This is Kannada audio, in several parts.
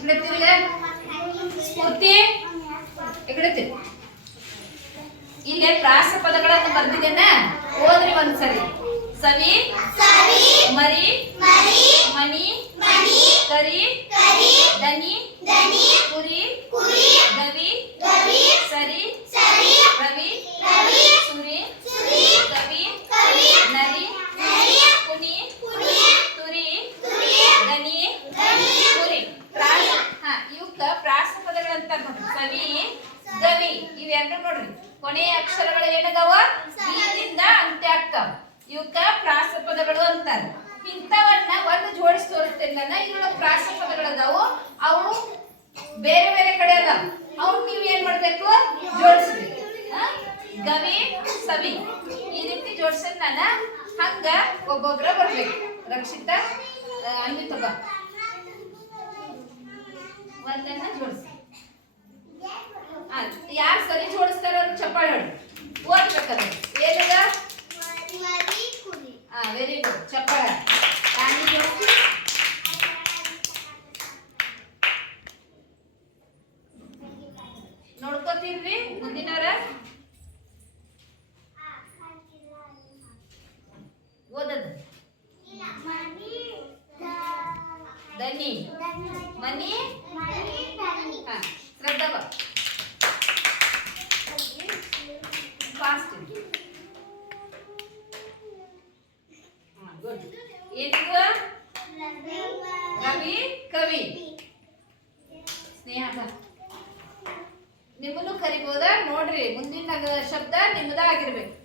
ಇಕಡೆ ತಿರುಗ ಸ್ಫೂರ್ತಿ ಇಕಡೆ ತಿರುಗ ಇಲ್ಲೇ ಪ್ರಾಸ ಪದಗಳನ್ನು ಬರ್ದಿದ್ದೇನ ಓದ್ರಿ ಒಂದ್ಸರಿ ಸವಿ ಮರಿ ಮನಿ ಕರಿ ದನಿ ಕುರಿ ಗವಿ ಸರಿ ರವಿ ಸುರಿ ಕವಿ ನರಿ ಕುನಿ ತುರಿ ದನಿ ಕುರಿ ಇವಕ್ಕ ಪ್ರಾಸ ಪದಗಳಂತ ನೋಡ್ರಿ ಸವಿ ಗವಿ ಇವೆರಡು ನೋಡ್ರಿ ಕೊನೆಯ ಅಕ್ಷರಗಳು ಏನದಾವ ಬೀದಿಂದ ಅಂತ್ಯ ಆಗ್ತಾವ ಇವಕ್ಕ ಪ್ರಾಸ ಪದಗಳು ಅಂತಾರ ಇಂಥವನ್ನ ಒಂದು ಜೋಡಿಸಿ ತೋರಿಸ್ತೇನೆ ನಾನು ಇದ್ರೊಳಗೆ ಪ್ರಾಸ ಪದಗಳದಾವು ಅವು ಬೇರೆ ಬೇರೆ ಕಡೆ ಅದಾವ ಅವ್ನು ನೀವು ಏನ್ ಮಾಡ್ಬೇಕು ಜೋಡಿಸ್ಬೇಕು ಗವಿ ಸವಿ ಈ ರೀತಿ ಜೋಡಿಸಿದ ನಾನು ಹಂಗ ಒಬ್ಬೊಬ್ರ ಬರ್ಬೇಕು ರಕ್ಷಿತಾ ಅಲ್ಲಿ ತಗೋ ಒಂದನ್ನ ಜೋಡಿಸಿ ಯಾರು ಸರಿ ಜೋಡಿಸ್ತಾರ ಅವ್ರು ಚಪ್ಪಾಳೆ ಹೊಡಿ ಓದ್ಬೇಕದ ಏನದ ವೆರಿ ಗುಡ್ ಚಪ್ಪಾಳೆ ನೋಡ್ಕೋತೀರ್ರಿ ಮುಂದಿನವರ ಓದದ ದನಿ ಮನಿ ಶ್ರದ್ಧವ ಫಾಸ್ಟ್ ಗುಡ್ ಏನಿದು ರವಿ ಕವಿ ಸ್ನೇಹ ನಿಮ್ಮನ್ನು ಕರಿಬೋದಾ ನೋಡ್ರಿ ಮುಂದಿನ ಶಬ್ದ ನಿಮ್ಮದ ಆಗಿರ್ಬೇಕು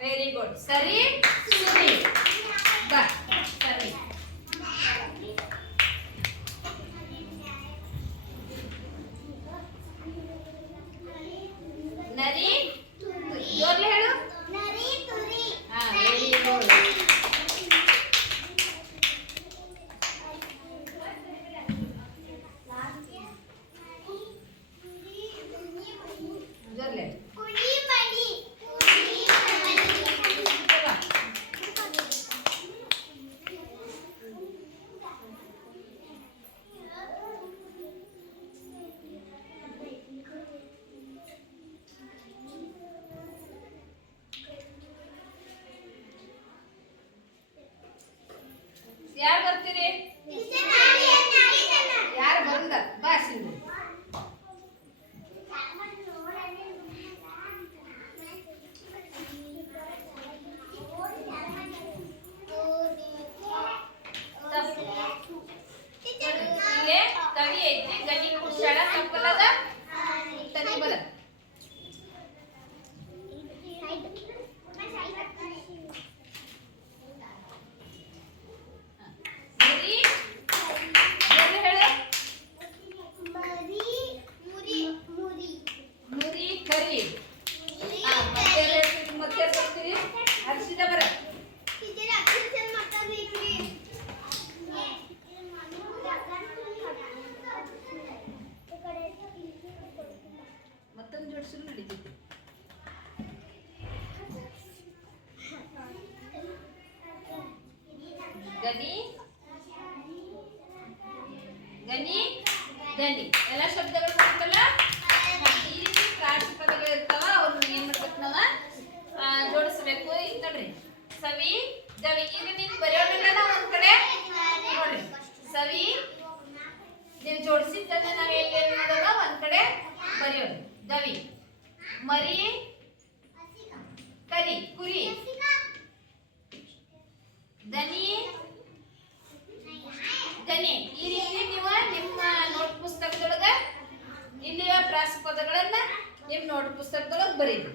ವೆರಿ ಗುಡ್ ಸರಿ ಸುರಿ ಬಾ ಸರಿ ನರಿ ಜೋರ್ಲೆ ಹೇಳು ವೆರಿ ಗುಡ್ ಜೋರ್ಲೆ ಯಾರು ಬರ್ತೀರಿ ಯಾರು ಬಂದ ಬಾ ಸಿಂಧು ಕವಿ ಐತಿ ಗಡಿ ಕುಶಾಳ ತಪ್ಪಲದ ತನಿ ಬಲ ಕರಿ ಮತ್ತೆ ಬರ್ತೀರಿ ಹರ್ಷಿದ ಬರ ಮತ್ತೊಂದು ಜೋಡಿಸಲು ನಡೀತೈತಿ ಗನಿ ಗನಿ ಗನಿ ಎಲ್ಲ ಶಬ್ದಗಳು ಬರುತ್ತಲ್ಲ ಈ ರೀತಿ ಪ್ರಾಸ ಪದಗಳು ಇರ್ತಾವ ಅವ್ರನ್ನ ಏನ್ ಮಾಡ್ಬೇಕು ನಾವ ಜೋಡಿಸ್ಬೇಕು ಈಗ ನೋಡ್ರಿ ಸವಿ ಗವಿ ಈಗ ನೀವು ಬರೆಯೋಣ ಒಂದ್ ಕಡೆ ನೋಡ್ರಿ ಸವಿ ನೀವು ಜೋಡಿಸಿದ್ದನ್ನ ನಾವ್ ಏನ್ ಮಾಡೋಣ ಒಂದ್ ಕಡೆ ಬರೆಯೋಣ ಗವಿ ಮರಿ ಕರಿ ಕುರಿ ದನಿ ದನಿ ಈ ರೀತಿ ನೀವು ನಿಮ್ಮ ನೋಟ್ ಪುಸ್ತಕದೊಳಗ ಇಲ್ಲಿಯ ಪ್ರಾಸ ಪದಗಳನ್ನ ನಿಮ್ಮ ನೋಟ್ ಪುಸ್ತಕದೊಳಗೆ ಬರೀರಿ